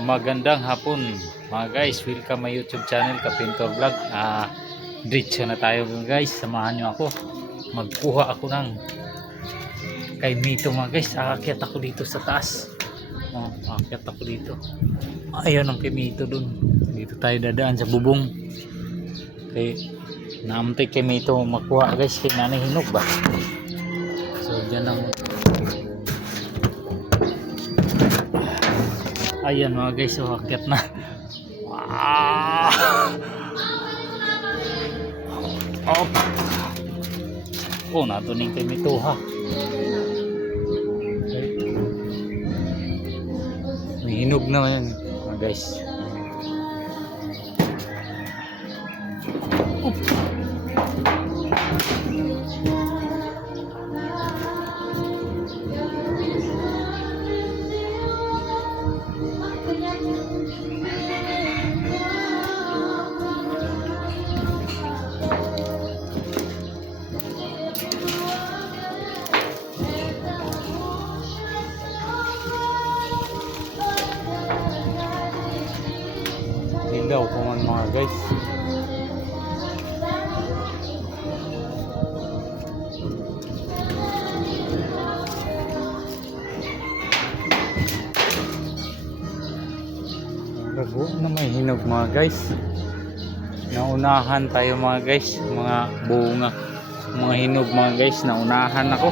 Magandang hapon mga guys, welcome my YouTube channel Kapintor Vlog. Diretso na tayo guys, samahan nyo ako. Magkuha ako ng kay Mito mga guys. Aakyat ako dito sa taas. Aakyat ako dito. Ayun ang kay Mito dun. Dito tayo dadaan sa bubong. Kay naamtay kay Mito makuha guys, kay nanay hinog ba. So dyan ang ayan mga guys, so akyat na. Oh, oh natuning kay Mito ha. May hinog na yan mga guys. Ilaw po man mga guys. Lago na may hinog mga guys. Naunahan tayo mga guys, mga bunga, mga hinog mga guys, naunahan ako.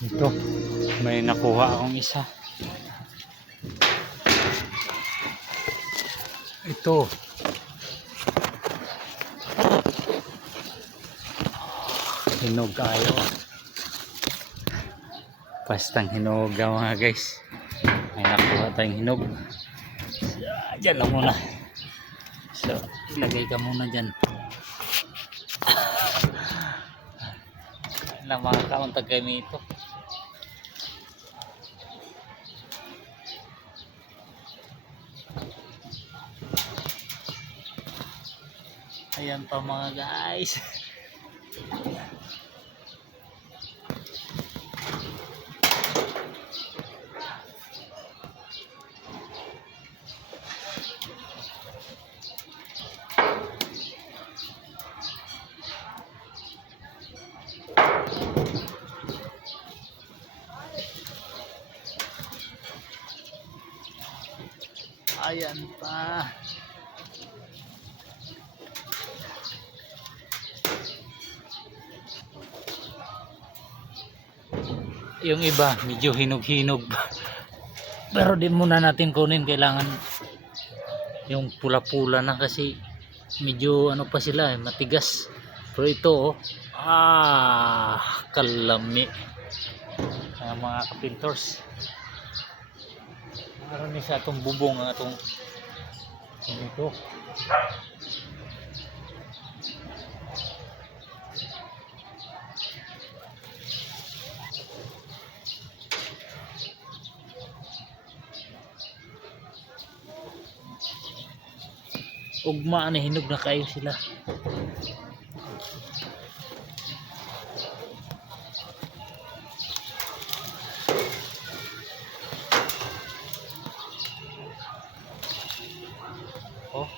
Ito, may nakuha akong isa. Ito. Hinog kayo. Pastang hinog mga guys. May nakuha tayong hinog. Diyan lang muna. So, ilagay ka muna dyan. Na mga kauntag kami ito. Ayan pa mga guys. Ayan pa. Yung iba medyo hinog-hinog. Pero di muna natin kunin, kailangan yung pula-pula na kasi medyo ano pa sila matigas. Pero ito kalami. Mga kapintors. Meron ni sa atong bubong ang atong ito. Ugma na hinog na kayo sila. Oh.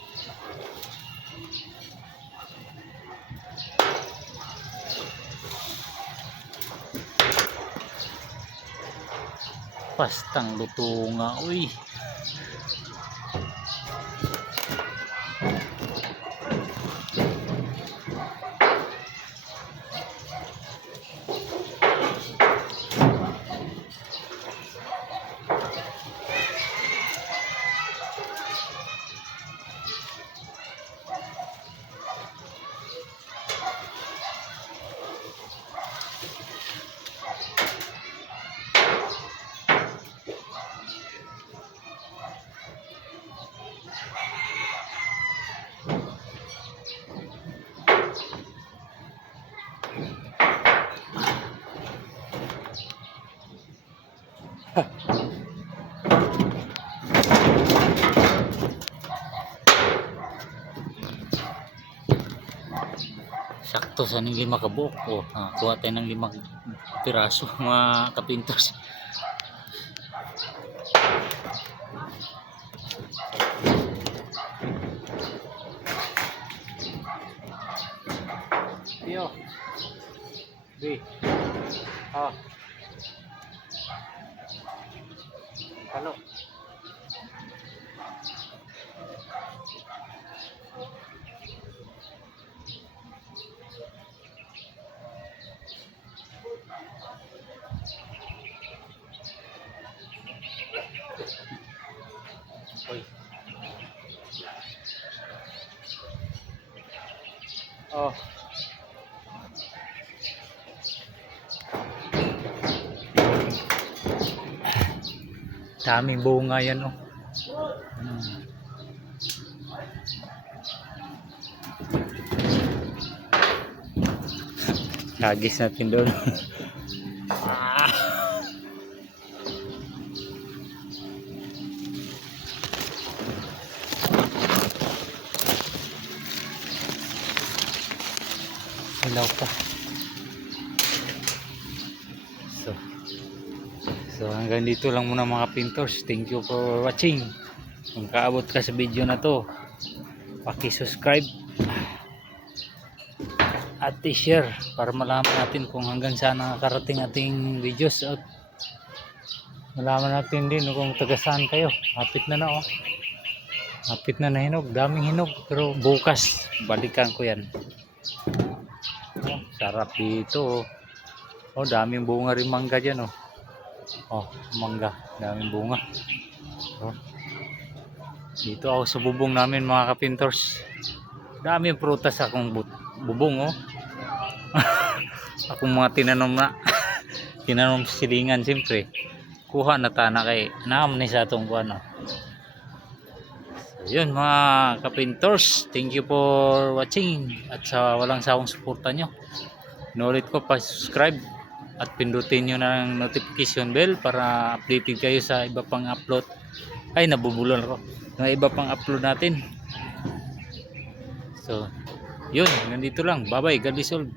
Pastang luto nga uy. sakto sa ning 5 ka buok. Kuha tayo ng 5 piraso mga kapintors. Yo. B. Halo. Oy. Daming bunga yan Hagis natin doon. Ilaw pa. So hanggang dito lang muna mga pintors. Thank you for watching. Kung kaabot ka sa video na to, paki-subscribe at i-share para malaman natin kung hanggang saan nakakarating ating videos, at malaman natin din kung taga saan kayo. Hapit na hapit na hinog, daming hinog, pero bukas balikan ko yan. Sarap dito. Daming bunga rin mangga dyan. Mangga, daming bunga. Dito ako sa bubong namin mga kapintors. Daming prutas akong bubong. Akong mga tinanom silingan, siyempre kuha na tana kay naam ni sa atong kuan. So yun mga kapintors, thank you for watching at sa walang sawang suporta nyo. Inulit ko, pa-subscribe at pindutin nyo ng notification bell para updated kayo sa iba pang upload. Ay, nabubulol ako ng iba pang upload natin. So yun, nandito lang. Bye bye, God is all.